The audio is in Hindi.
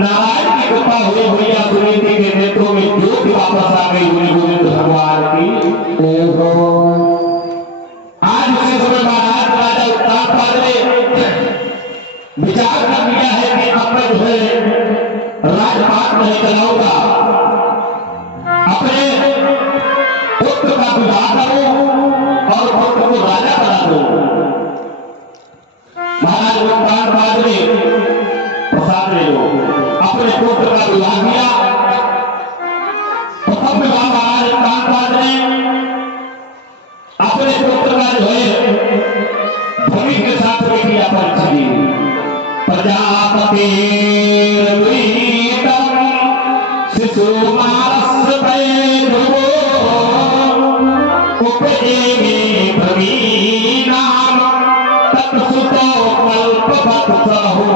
नारायण की कृपा हुई भैया सुनीति के नेत्रों में ज्योति वापस आ गई हुई गोविंद भगवान की। आज उसी समय महाराज राजा उत्तानपाद ने विचार कर लिया है कि अब मैं जो है राजपाट नहीं चलाऊंगा, अपने पुत्र का विवाह करूं और पुत्र को राजा बना दूं। महाराज उत्तानपाद ने प्रसाद ले लो, अपने पुत्र का विवाह किया। तो कब विवाह महाराज उत्तानपाद ने अपने पुत्र का जो है भूमि के साथ में किया परिचय। प्रजापति शिशु मानस उपजेगे भगी नाम तत्सुतो कल्पवत् सहु